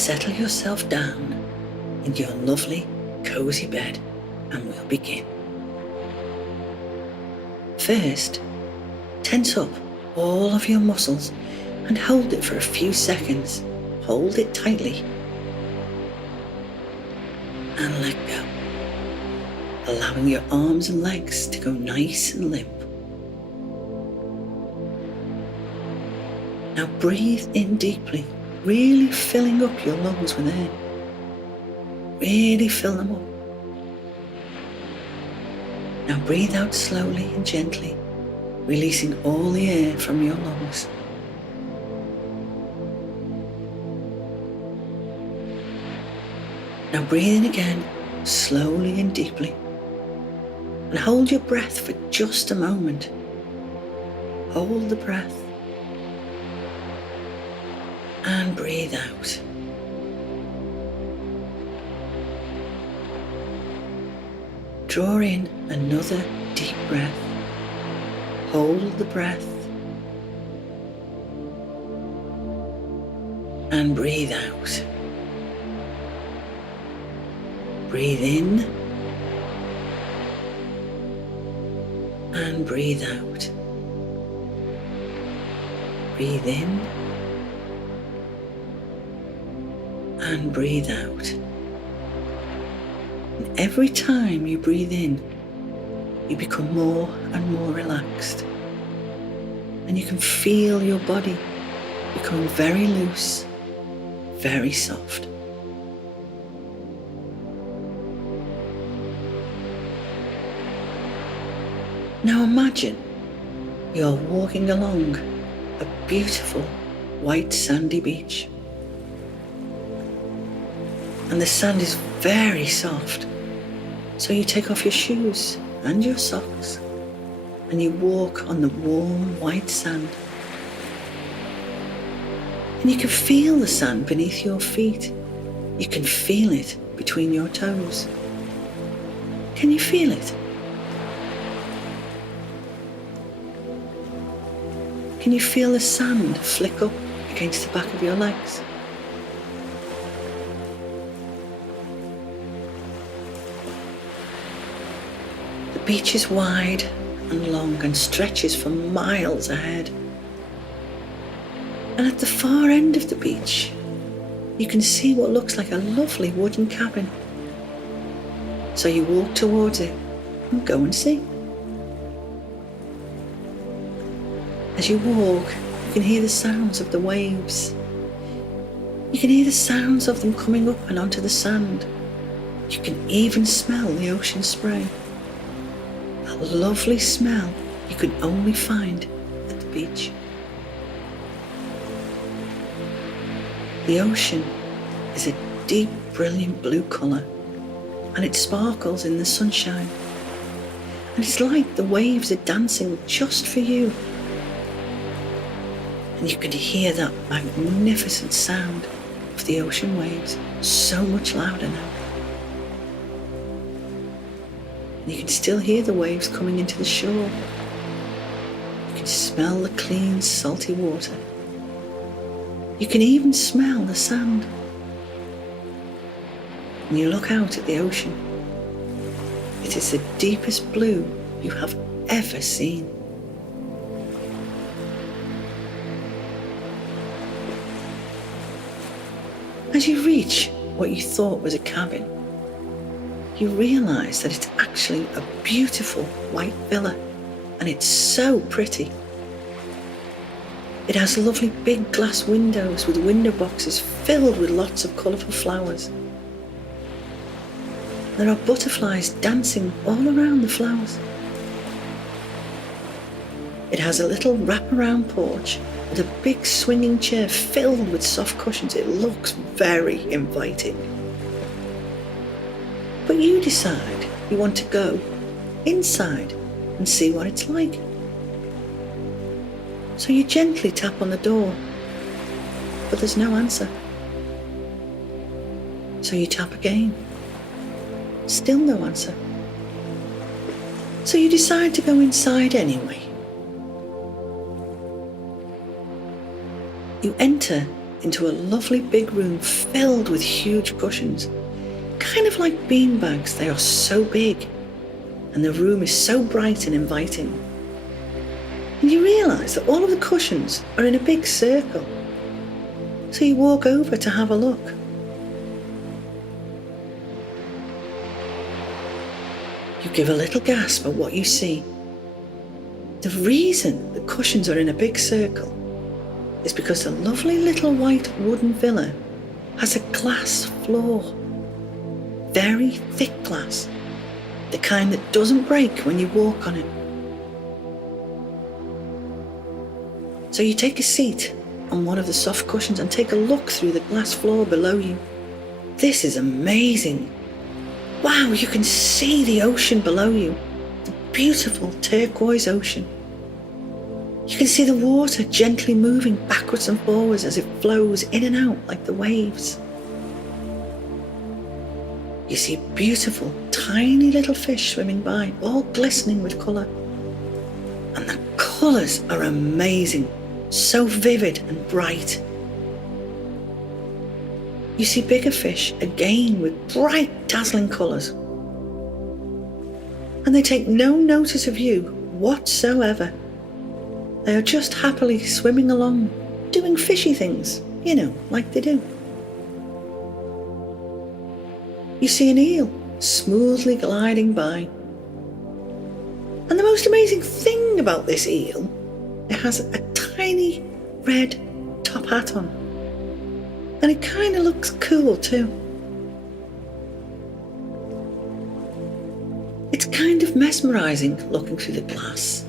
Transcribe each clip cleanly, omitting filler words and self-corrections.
settle yourself down in your lovely, cozy bed and we'll begin. First, tense up all of your muscles and hold it for a few seconds. Hold it tightly and let go, allowing your arms and legs to go nice and limp. Now breathe in deeply, really filling up your lungs with air. Really fill them up. Now breathe out slowly and gently, releasing all the air from your lungs. Now breathe in again, slowly and deeply, and hold your breath for just a moment. Hold the breath and breathe out. Draw in another deep breath. Hold the breath and breathe out. Breathe in and breathe out. Breathe in and breathe out. And every time you breathe in, you become more and more relaxed. And you can feel your body becoming very loose, very soft. Now imagine you're walking along a beautiful white sandy beach. And the sand is very soft. So you take off your shoes and your socks and you walk on the warm white sand. And you can feel the sand beneath your feet. You can feel it between your toes. Can you feel it? Can you feel the sand flick up against the back of your legs? The beach is wide and long and stretches for miles ahead. And at the far end of the beach, you can see what looks like a lovely wooden cabin. So you walk towards it and go and see. As you walk, you can hear the sounds of the waves. You can hear the sounds of them coming up and onto the sand. You can even smell the ocean spray. That lovely smell you can only find at the beach. The ocean is a deep, brilliant blue colour, and it sparkles in the sunshine. And it's like the waves are dancing just for you. And you can hear that magnificent sound of the ocean waves so much louder now. And you can still hear the waves coming into the shore. You can smell the clean, salty water. You can even smell the sand. And you look out at the ocean. It is the deepest blue you have ever seen. As you reach what you thought was a cabin, you realise that it's actually a beautiful white villa, and it's so pretty. It has lovely big glass windows with window boxes filled with lots of colourful flowers. There are butterflies dancing all around the flowers. It has a little wraparound porch with a big swinging chair filled with soft cushions. It looks very inviting. But you decide you want to go inside and see what it's like. So you gently tap on the door, but there's no answer. So you tap again. Still no answer. So you decide to go inside anyway. You enter into a lovely big room filled with huge cushions, kind of like beanbags. They are so big, and the room is so bright and inviting. And you realise that all of the cushions are in a big circle. So you walk over to have a look. You give a little gasp at what you see. The reason the cushions are in a big circle is because the lovely little white wooden villa has a glass floor. Very thick glass, the kind that doesn't break when you walk on it. So you take a seat on one of the soft cushions and take a look through the glass floor below you. This is amazing. Wow, you can see the ocean below you, the beautiful turquoise ocean. You can see the water gently moving backwards and forwards as it flows in and out like the waves. You see beautiful, tiny little fish swimming by, all glistening with colour. And the colours are amazing, so vivid and bright. You see bigger fish, again with bright, dazzling colours. And they take no notice of you whatsoever. They are just happily swimming along, doing fishy things, like they do. You see an eel smoothly gliding by. And the most amazing thing about this eel, it has a tiny red top hat on. And it kind of looks cool too. It's kind of mesmerising looking through the glass.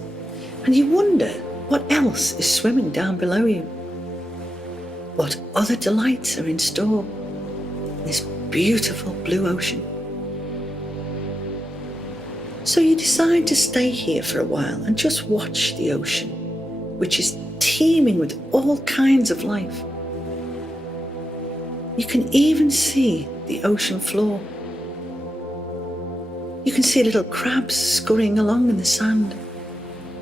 And you wonder what else is swimming down below you. What other delights are in store in this beautiful blue ocean. So you decide to stay here for a while and just watch the ocean, which is teeming with all kinds of life. You can even see the ocean floor. You can see little crabs scurrying along in the sand.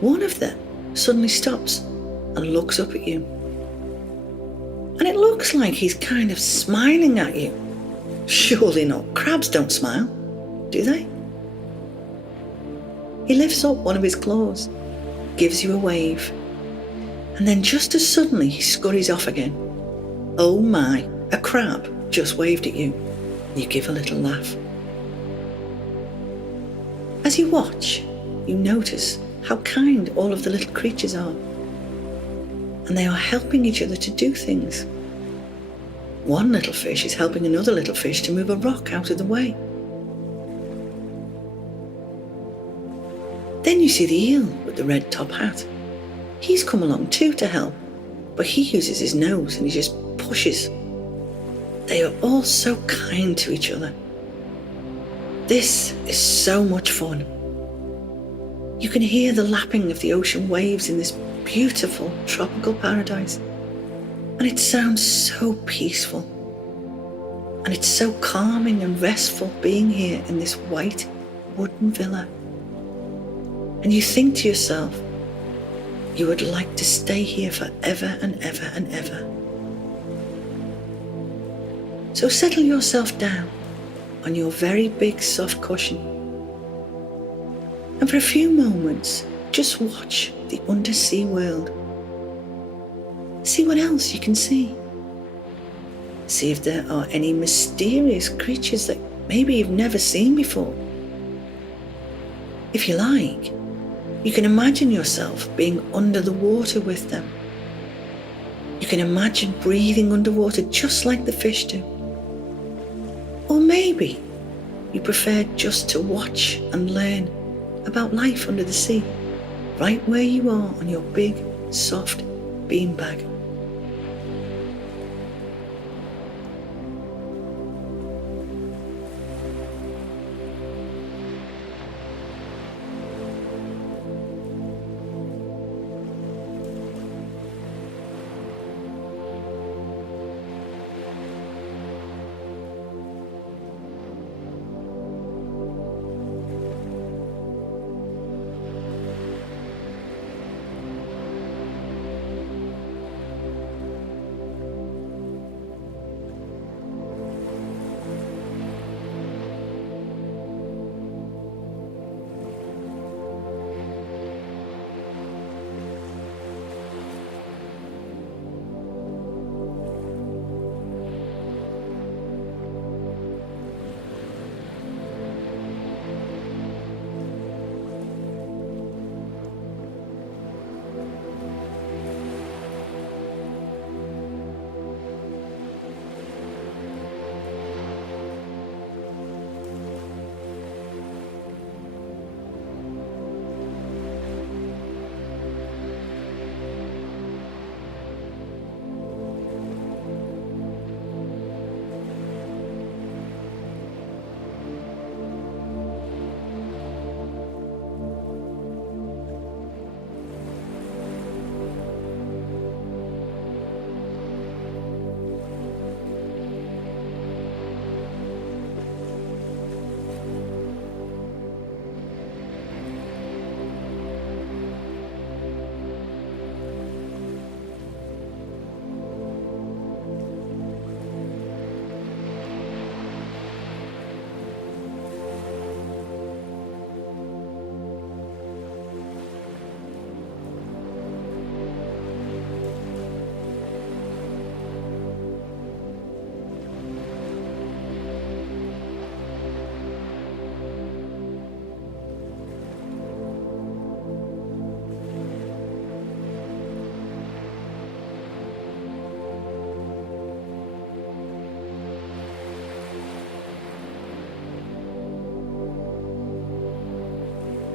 One of them suddenly stops and looks up at you. And it looks like he's kind of smiling at you. Surely not. Crabs don't smile, do they? He lifts up one of his claws, gives you a wave, and then just as suddenly he scurries off again. Oh my, a crab just waved at you. You give a little laugh. As you watch, you notice how kind all of the little creatures are. And they are helping each other to do things. One little fish is helping another little fish to move a rock out of the way. Then you see the eel with the red top hat. He's come along too to help, but he uses his nose and he just pushes. They are all so kind to each other. This is so much fun. You can hear the lapping of the ocean waves in this beautiful tropical paradise. And it sounds so peaceful. And it's so calming and restful being here in this white wooden villa. And you think to yourself, you would like to stay here forever and ever and ever. So settle yourself down on your very big soft cushion. And for a few moments, just watch the undersea world. See what else you can see. See if there are any mysterious creatures that maybe you've never seen before. If you like, you can imagine yourself being under the water with them. You can imagine breathing underwater just like the fish do. Or maybe you prefer just to watch and learn about life under the sea, right where you are on your big, soft beanbag.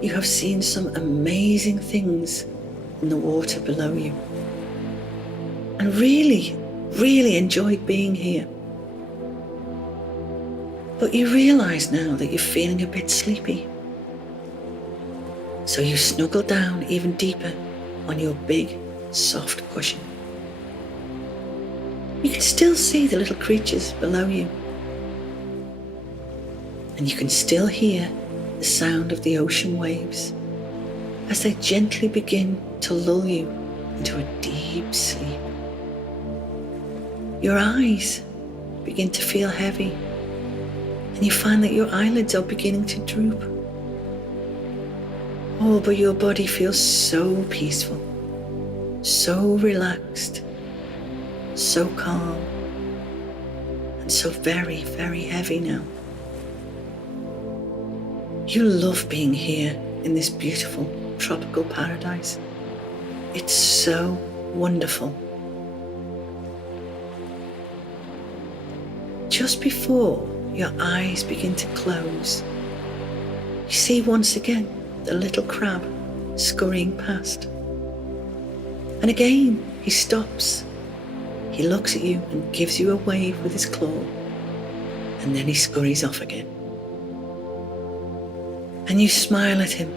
You have seen some amazing things in the water below you, and really enjoyed being here. But you realize now that you're feeling a bit sleepy. So you snuggle down even deeper on your big, soft cushion. You can still see the little creatures below you. And you can still hear the sound of the ocean waves as they gently begin to lull you into a deep sleep. Your eyes begin to feel heavy, and you find that your eyelids are beginning to droop. Oh, but your body feels so peaceful, so relaxed, so calm, and so very heavy now. You love being here in this beautiful tropical paradise. It's so wonderful. Just before your eyes begin to close, you see once again the little crab scurrying past. And again he stops. He looks at you and gives you a wave with his claw, and then he scurries off again. And you smile at him,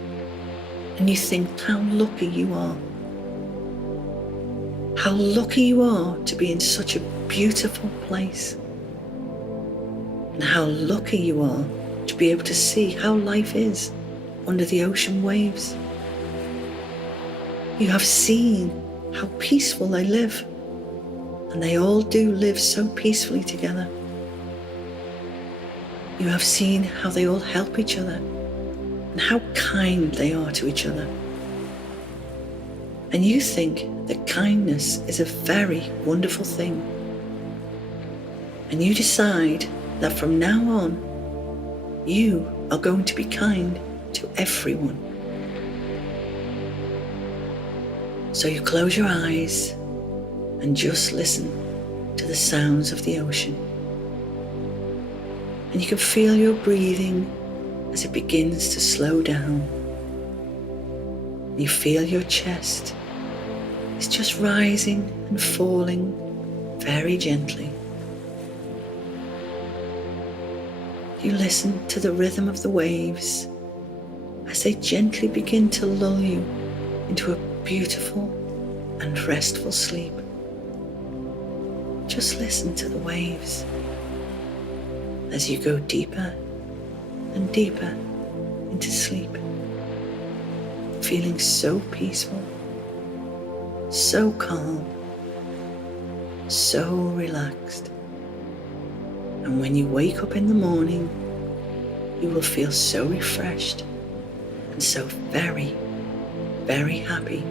and you think how lucky you are. How lucky you are to be in such a beautiful place. And how lucky you are to be able to see how life is under the ocean waves. You have seen how peaceful they live, and they all do live so peacefully together. You have seen how they all help each other, and how kind they are to each other. And you think that kindness is a very wonderful thing. And you decide that from now on, you are going to be kind to everyone. So you close your eyes and just listen to the sounds of the ocean. And you can feel your breathing as it begins to slow down. You feel your chest is just rising and falling very gently. You listen to the rhythm of the waves as they gently begin to lull you into a beautiful and restful sleep. Just listen to the waves as you go deeper and deeper into sleep, feeling so peaceful, so calm, so relaxed. And when you wake up in the morning, you will feel so refreshed and so very happy.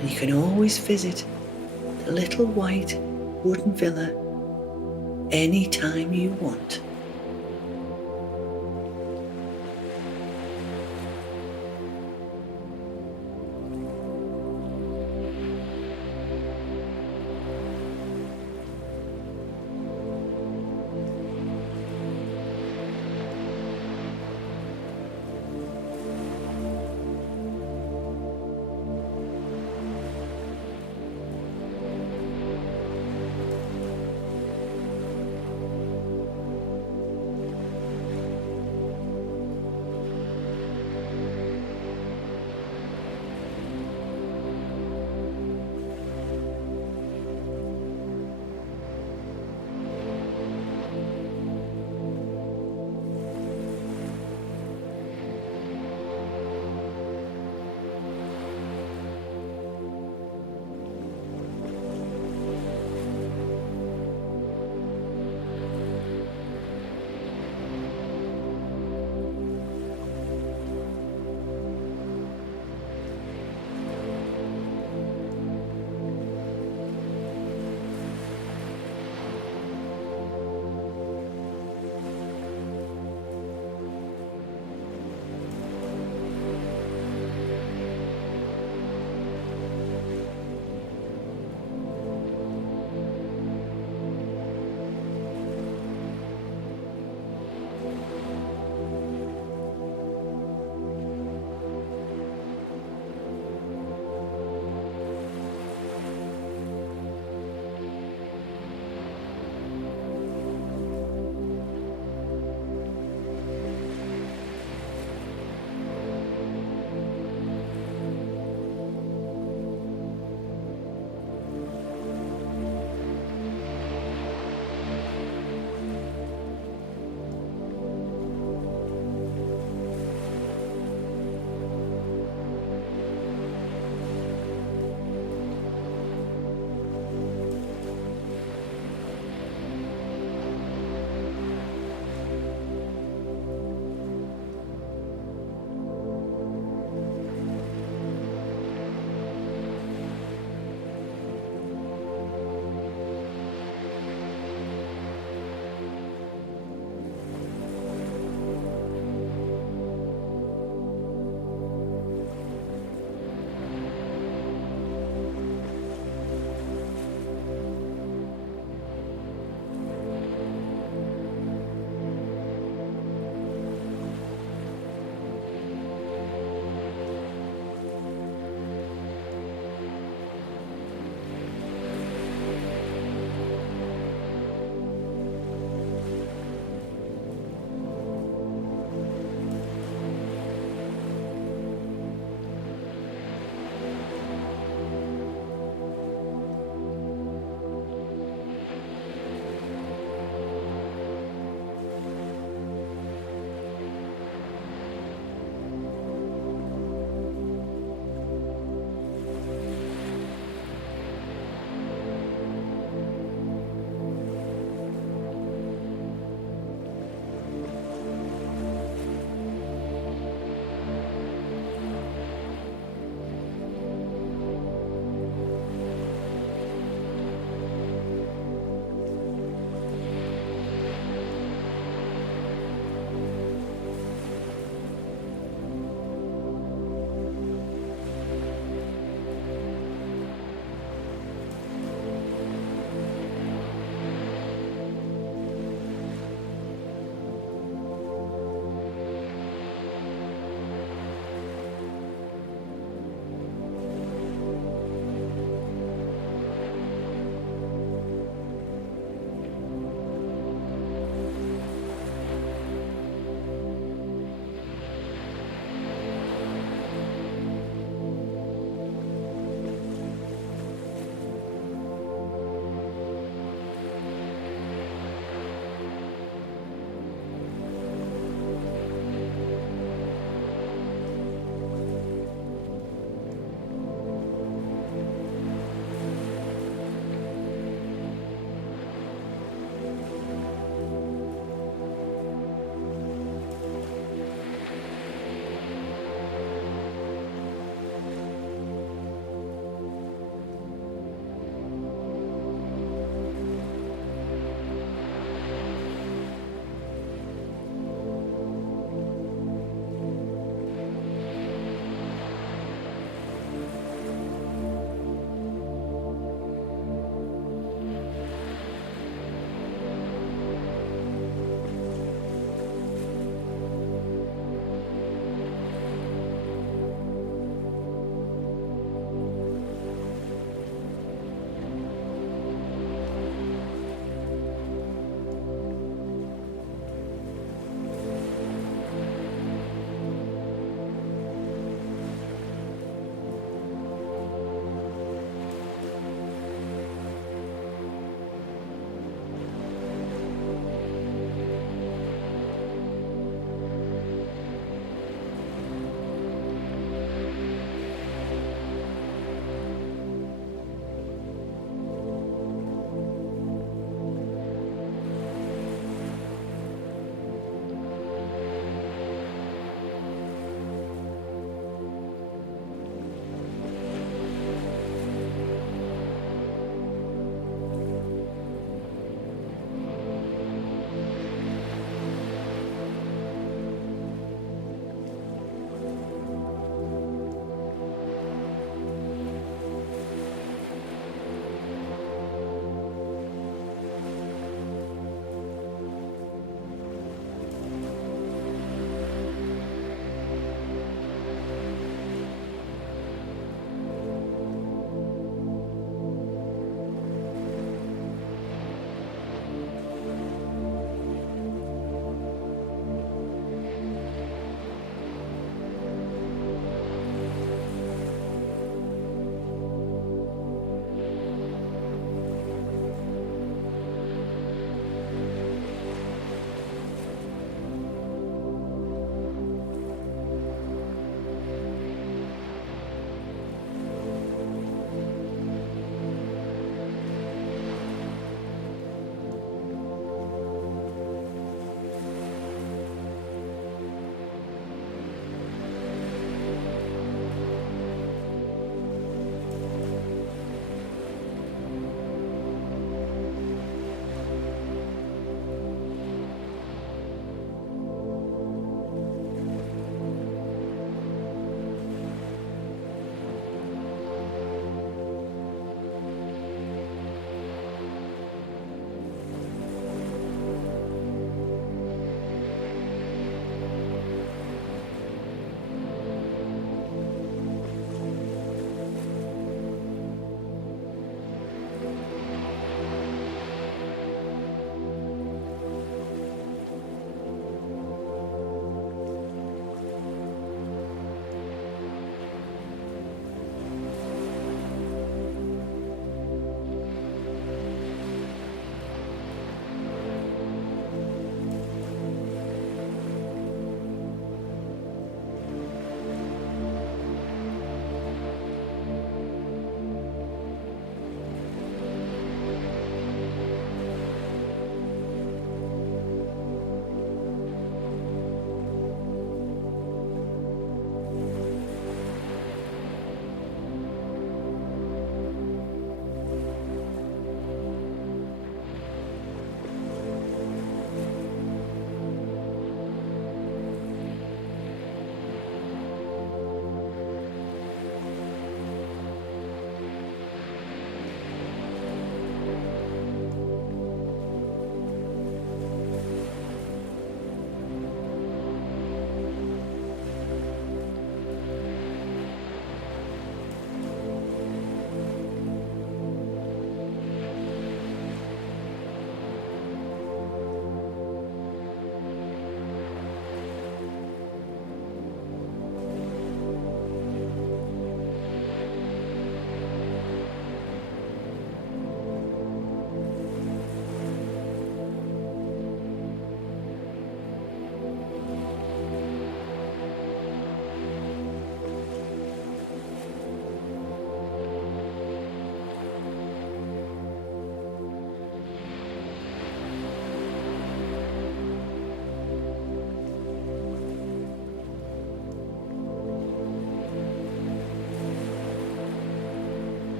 And you can always visit the little white wooden villa anytime you want.